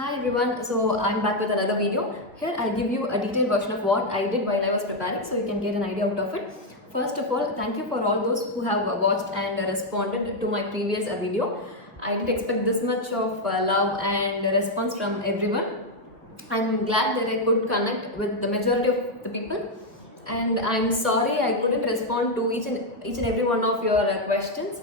Hi everyone, so I'm back with another video. Here I'll give you a detailed version of what I did while I was preparing so you can get an idea out of it. First of all, thank you for all those who have watched and responded to my previous video. I didn't expect this much of love and response from everyone. I'm glad that I could connect with the majority of the people, and I'm sorry I couldn't respond to each and every one of your questions.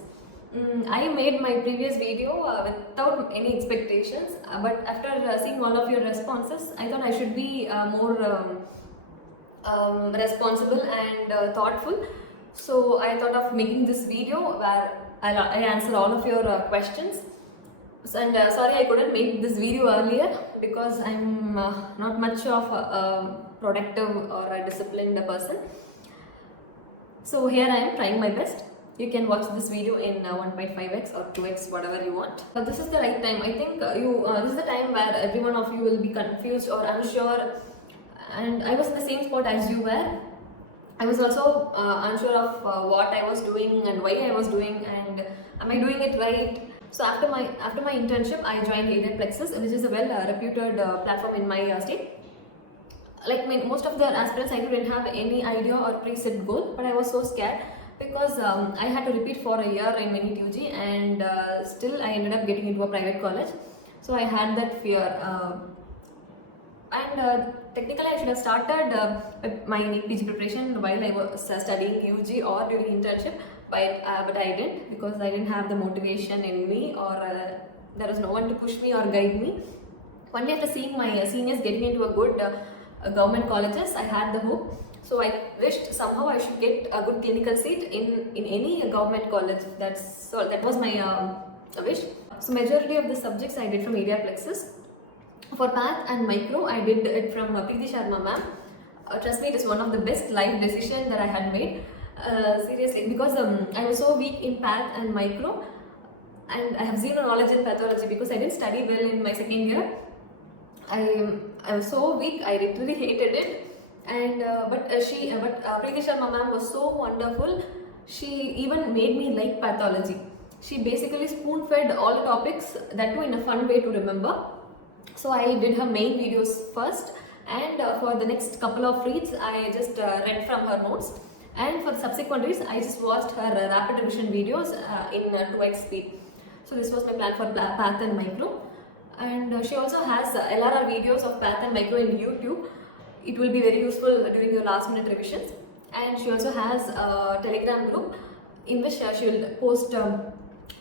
I made my previous video without any expectations, but after seeing all of your responses, I thought I should be more responsible and thoughtful. So I thought of making this video where I answer all of your questions. And sorry I couldn't make this video earlier because I'm not much of a productive or a disciplined person. So here I am trying my best. You can watch this video in 1.5x or 2x, whatever you want. But this is the right time. I think this is the time where every one of you will be confused or unsure. And I was in the same spot as you were. I was also unsure of what I was doing and why I was doing, and am I doing it right? So after my internship, I joined Aided Plexus, which is a well-reputed platform in my state. Like most of the aspirants, I didn't have any idea or preset goal, but I was so scared because I had to repeat for a year in NEET PG, and still I ended up getting into a private college. So I had that fear. Technically, I should have started my NEET PG preparation while I was studying UG or during internship, but I didn't, because I didn't have the motivation in me, or there was no one to push me or guide me. Only after seeing my seniors getting into a good government colleges, I had the hope. So I wished somehow I should get a good clinical seat in any government college. That was my wish. So majority of the subjects I did from Aided Plexus. For Path and Micro, I did it from Dharshini.R ma'am. Trust me, it is one of the best life decisions that I had made. Seriously, because I was so weak in Path and Micro, and I have zero knowledge in pathology because I didn't study well in my second year. I was so weak, I literally hated it. And but Dharshini.R ma'am was so wonderful. She even made me like pathology. She basically spoon-fed all the topics, that too in a fun way to remember. So I did her main videos first, and for the next couple of reads, I just read from her notes. And for the subsequent reads, I just watched her rapid revision videos in 2x speed. So this was my plan for Path and Micro. And she also has LRR videos of Path and Micro in YouTube. It will be very useful during your last minute revisions. And she also has a Telegram group in which she will post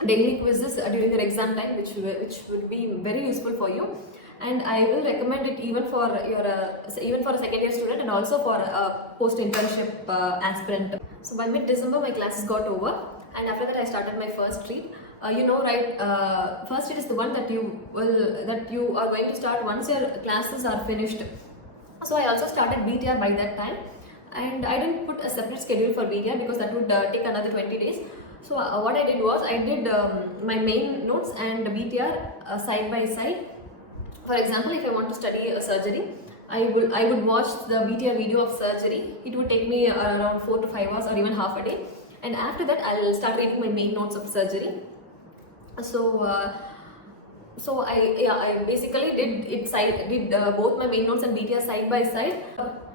daily quizzes during your exam time, which would be very useful for you. And I will recommend it even for a second year student and also for a post internship aspirant. So by mid-December my classes got over, and after that I started my first read. You know, right? First read is the one that you are going to start once your classes are finished. So I also started BTR by that time, and I didn't put a separate schedule for BTR because that would take another 20 days. So what I did was I did my main notes and BTR side by side. For example, if I want to study surgery, I would watch the BTR video of surgery. It would take me around 4 to 5 hours or even half a day. And after that, I'll start reading my main notes of surgery. So I basically did both my main notes and BTR side by side.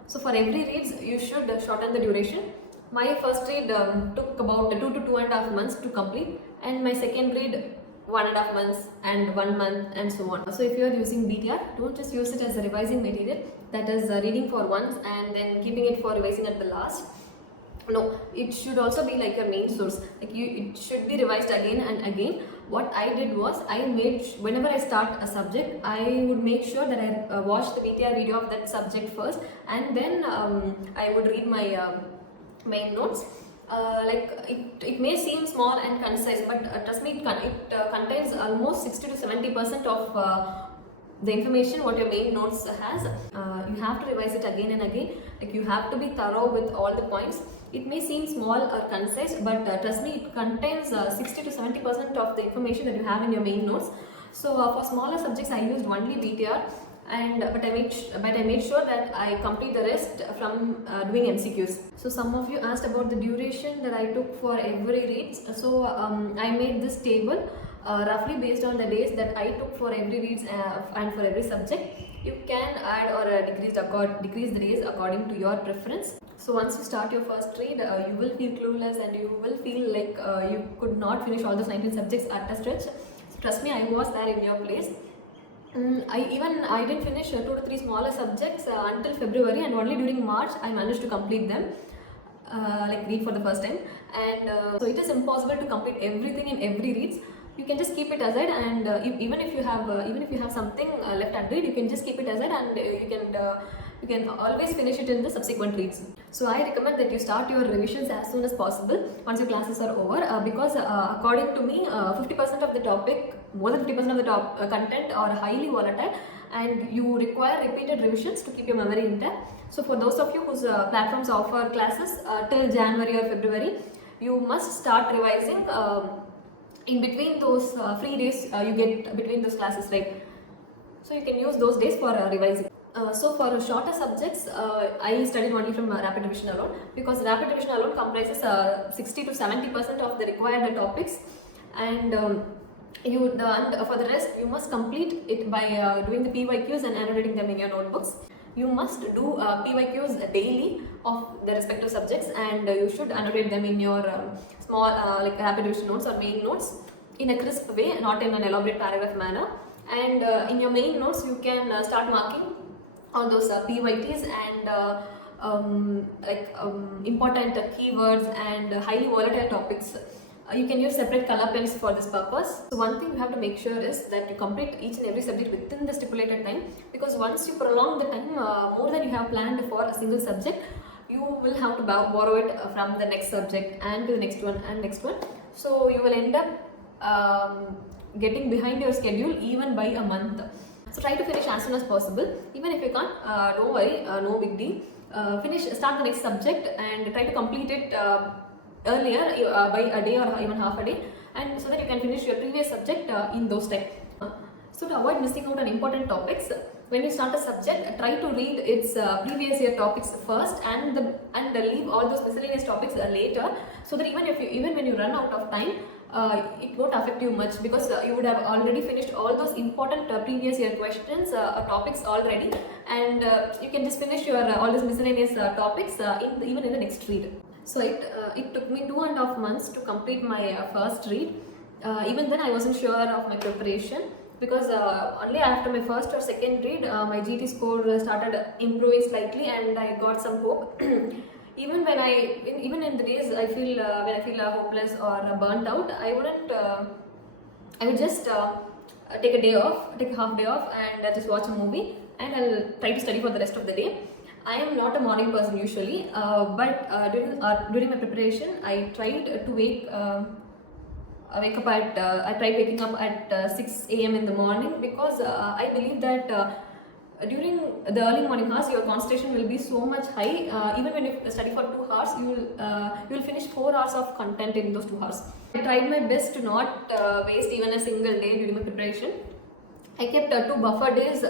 So for every reads, you should shorten the duration. My first read took about 2 to 2.5 months to complete, and my second read 1.5 months and 1 month, and so on. So if you are using BTR, don't just use it as a revising material, that is reading for once and then keeping it for revising at the last. No, it should also be like a main source. It should be revised again and again. What I did was I made whenever I start a subject, I would make sure that I watch the BTR video of that subject first, and then I would read my main notes. It may seem small and concise, but trust me, it contains almost 60 to 70% of the information what your main notes has. You have to revise it again and again. You have to be thorough with all the points. It may seem small or concise, but trust me, it contains 60 to 70% of the information that you have in your main notes. So for smaller subjects, I used only BTR. But I made sure that I complete the rest from doing MCQs. So some of you asked about the duration that I took for every read. So I made this table roughly based on the days that I took for every reads and for every subject, you can add or decrease the days according to your preference. So once you start your first read, you will feel clueless and you will feel like you could not finish all those 19 subjects at a stretch. So trust me, I was there in your place. I didn't finish 2 to 3 smaller subjects until February, and only during March I managed to complete them, like read for the first time. And so it is impossible to complete everything in every reads. You can just keep it aside, and even if you have something left unread, you can just keep it aside, and you can always finish it in the subsequent reads. So I recommend that you start your revisions as soon as possible once your classes are over, because according to me, 50% of the topic, more than 50% of the content are highly volatile, and you require repeated revisions to keep your memory intact. So for those of you whose platforms offer classes till January or February, you must start revising in between those free days you get between those classes, right? So you can use those days for revising. So for shorter subjects, I studied only from rapid revision alone, because rapid revision alone comprises 60 to 70% of the required topics, and for the rest you must complete it by doing the PYQs and annotating them in your notebooks. You must do PYQs daily of the respective subjects, and you should annotate them in your small like rapid revision notes or main notes in a crisp way, not in an elaborate paragraph manner. And in your main notes you can start marking all those PYTs and important keywords and highly volatile topics. You can use separate color pens for this purpose. So one thing you have to make sure is that you complete each and every subject within the stipulated time, because once you prolong the time more than you have planned for a single subject, you will have to borrow it from the next subject and to the next one and next one. So you will end up getting behind your schedule even by a month. So try to finish as soon as possible. Even if you can't, don't worry, no big deal. Start the next subject and try to complete it earlier by a day or even half a day, and so that you can finish your previous subject in those time. So to avoid missing out on important topics, when you start a subject, try to read its previous year topics first, and leave all those miscellaneous topics later, so that even when you run out of time, it won't affect you much, because you would have already finished all those important previous year questions topics already, and you can just finish your all these miscellaneous topics even in the next read. So it took me 2.5 months to complete my first read. Even then I wasn't sure of my preparation, because only after my first or second read my GT score started improving slightly, and I got some hope. Even in the days I feel when I feel hopeless or burnt out, I would just take a half day off, and just watch a movie, and I'll try to study for the rest of the day. I am not a morning person usually, but during my preparation, I tried to wake up at I tried waking up at 6 a.m. in the morning, because I believe that during the early morning hours your concentration will be so much high. Even when you study for 2 hours, you will finish 4 hours of content in those 2 hours. I tried my best to not waste even a single day during my preparation. I kept 2 buffer days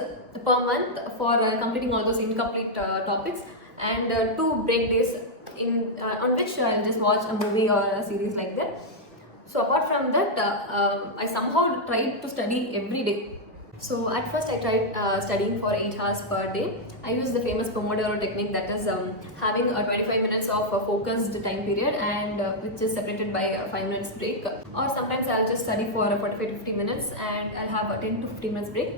per month for completing all those incomplete topics, and 2 break days on which I'll just watch a movie or a series like that. So apart from that, I somehow tried to study every day. So at first I tried studying for 8 hours per day. I used the famous Pomodoro technique, that is having 25 minutes of a focused time period, and which is separated by a 5 minutes break. Or sometimes I'll just study for 45 to 50 minutes and I'll have a 10 to 15 minutes break.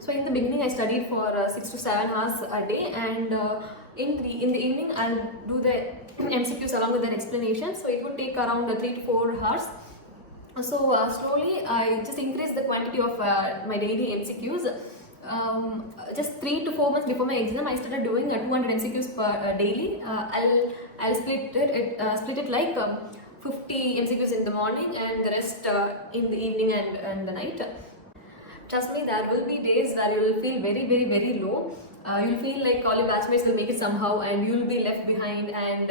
So in the beginning I studied for 6 to 7 hours a day, and in the evening I'll do the MCQs along with an explanation. So it would take around 3 to 4 hours. So slowly I just increased the quantity of my daily MCQs. Just 3 to 4 months before my exam, I started doing 200 MCQs per daily. I'll split it like 50 MCQs in the morning and the rest in the evening and the night. Trust me, there will be days where you will feel very, very, very low. You'll feel like all your batchmates will make it somehow, and you'll be left behind, and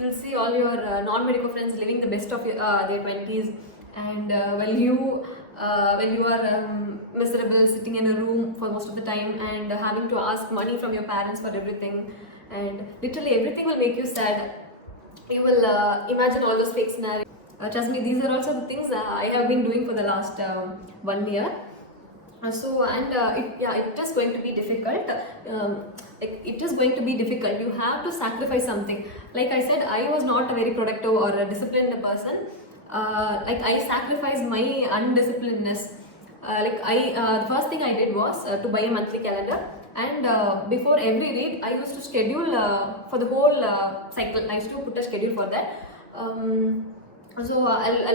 you'll see all your non-medical friends living the best of their 20s. And when you are miserable, sitting in a room for most of the time, and having to ask money from your parents for everything, and literally everything will make you sad. You will imagine all those fake scenarios. Trust me, these are also the things I have been doing for the last 1 year. It is going to be difficult. It is going to be difficult. You have to sacrifice something. Like I said, I was not a very productive or a disciplined person. I sacrificed my undisciplinedness. The first thing I did was to buy a monthly calendar, and before every read I used to schedule for the whole cycle. I used to put a schedule for that. I'll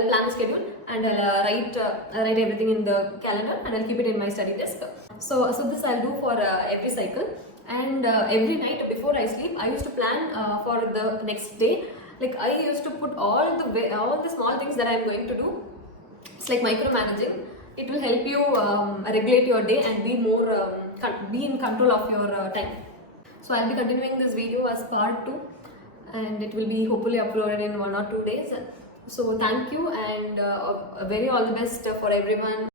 plan the schedule, and I'll write everything in the calendar, and I'll keep it in my study desk. So this I'll do for every cycle, and every night before I sleep I used to plan for the next day. Like I used to put all the small things that I'm going to do. It's like micromanaging. It will help you regulate your day and be in control of your time. So I'll be continuing this video as part 2, and it will be hopefully uploaded in 1 or 2 days. So thank you, and very all the best for everyone.